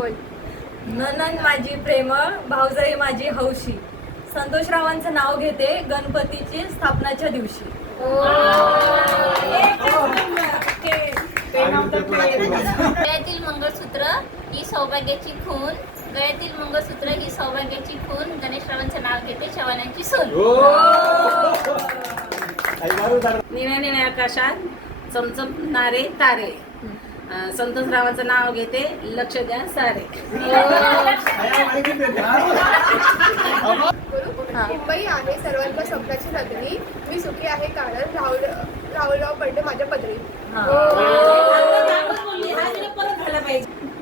बोल. ननन माझी प्रेमळ, भाऊजाई माझी हौशी. संतोषरावांचं नाव घेते गणपतीची स्थापनाच्या दिवशी. गळ्यातील मंगळसूत्र ही सौभाग्याची खून, गळ्यातील मंगळसूत्र ही सौभाग्याची खून, गणेशरावांचं नाव घेते चव्हाणांची सून. निळ्या निळ्या आकाशात चमचमणारे तारे, संतोषरावांचं नाव घेते लक्ष द्या सारे. मुंबई आहे सर्वांच्या स्वप्नाची नगरी, मी सुखी आहे कारण राहुलराव पडले माझ्या पदरी.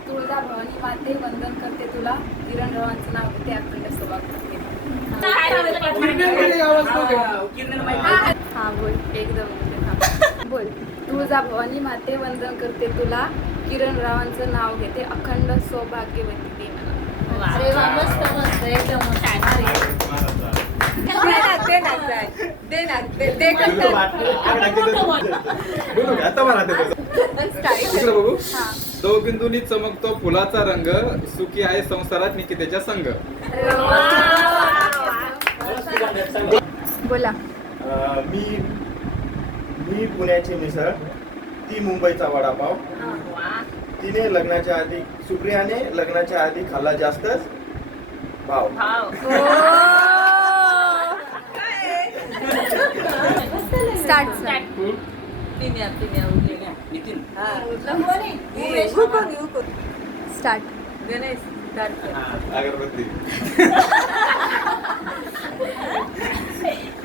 तुळजा भवानी माते वंदन करते तुला, किरणरावांचं नाव घेते अखंड सौभाग्य. हा बोल एकदम बोल. तुळजा भवानी माते वंदन करते तुला, किरणरावांचं नाव घेते अखंड सौभाग्यवती दे मला. अरे वा, मस्त मस्त एकदम छान. दो बिंदूनी चमकतो फुलाचा रंग, सुखी आहे संसारात निकितेच्या संग. बोला. मी पुण्याची मिसळ, ती मुंबईचा वडापाव. तिने लग्नाच्या आधी, सुप्रियाने लग्नाच्या आधी खाल्ला जास्तच भाव. स्टार्ट. स्टार्ट. गणेश अगरबत्ती.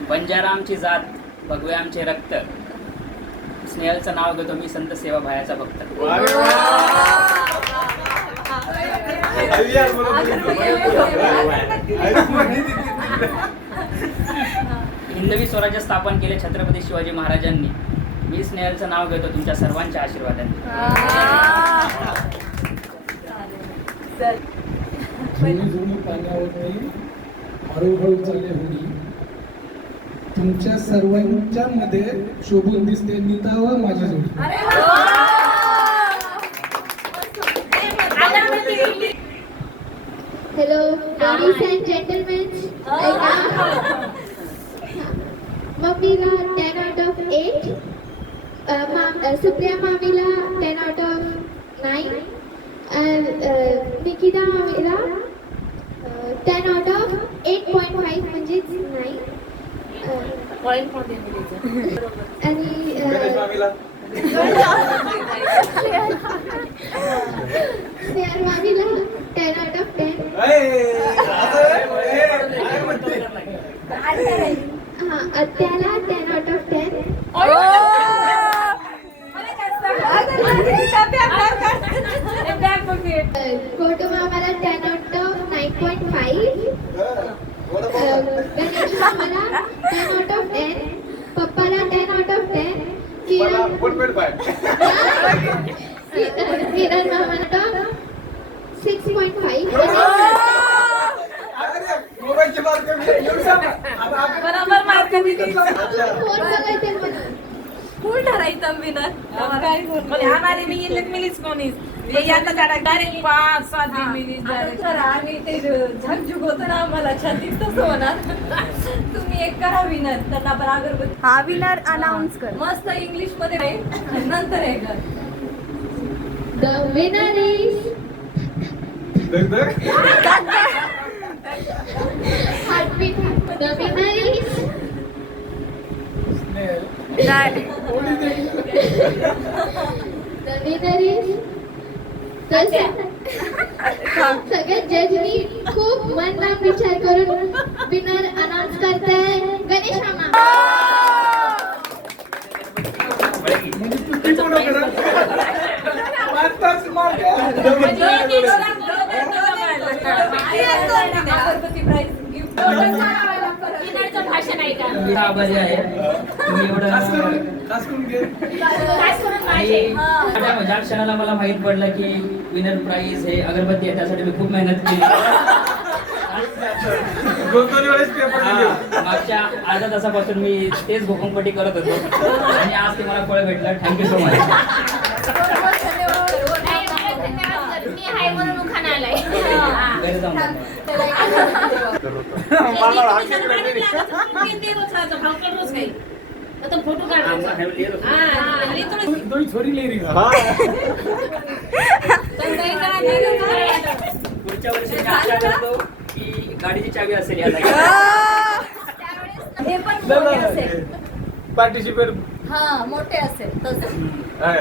बंजारा आमची जात, भगवे आमचे रक्त, स्नेहलचं नाव घेतो मी संत सेवा भायाचा भक्त. हिंदवी स्वराज्य स्थापन केले छत्रपती शिवाजी महाराजांनी, मी स्नेहलचं नाव घेतो तुमच्या सर्वांच्या आशीर्वादांनी. पाण्यावरती हळूहळू चालले होती, तुमच्या सर्वांच्या मध्ये शोभून दिसते नीतावर माझी जोडी. Hello, ladies and gentlemen. मम्मीला 10 out of 8. सुप्रिया मामीला 10 out of 9. निकिता मामीला 10 out of 8.5 म्हणजेच 9. आणि गणेश मामीला स्नेहल मामीला 10 out of 10. आत्याला 10 out of 10. गोटू मामाला 10 out of 9.5. गणेश मामाला 10 out of 10. पप्पाला 10 out of 10. किरण मामाला 6.5. बरोबर मार्क फूल ठरायचं विनर आम्हाला मी इलेक्ट मिलीच कोणीच आता डायरेक्ट 5-7 मिनिट आणि ते झगझुग होतं ना आम्हाला छातीत तसं होणार. तुम्ही एक करा विनर, त्यांना पण अगरबत्ती. हा विनर अनाउन्स कर. मस्त इंग्लिश मध्ये राहील आणि नंतर हे कर. The winner is Heartbeat. The winner is The winner is सगळे जजनी खूप मन लावून विचार करून विनर अनाउन्स करताय गणेश मामा. भाषण आहे का? आभारी आहे तुम्ही एवढं ज्या क्षणाला मला माहित पडलं की विनर प्राइज हे अगरबत्ती आहे, त्यासाठी मी खूप मेहनत केली. मागच्या अर्ध्या तासापासून मी तेच भोकंपट्टी करत होतो आणि आज ते मला फळ भेटलं. Thank you so much. मी हाय म्हणून खाणार घरी जाऊन बघा. फोटो काढायचा आम्हाला हे लिहिलं. दोन छोरी लेरी पुढच्या वर्षी मी आशा करतो की गाडीची चावी असेल याला. हे पण मोठे असेल. पार्टिसिपेट हा मोठे असेल तसं. आहे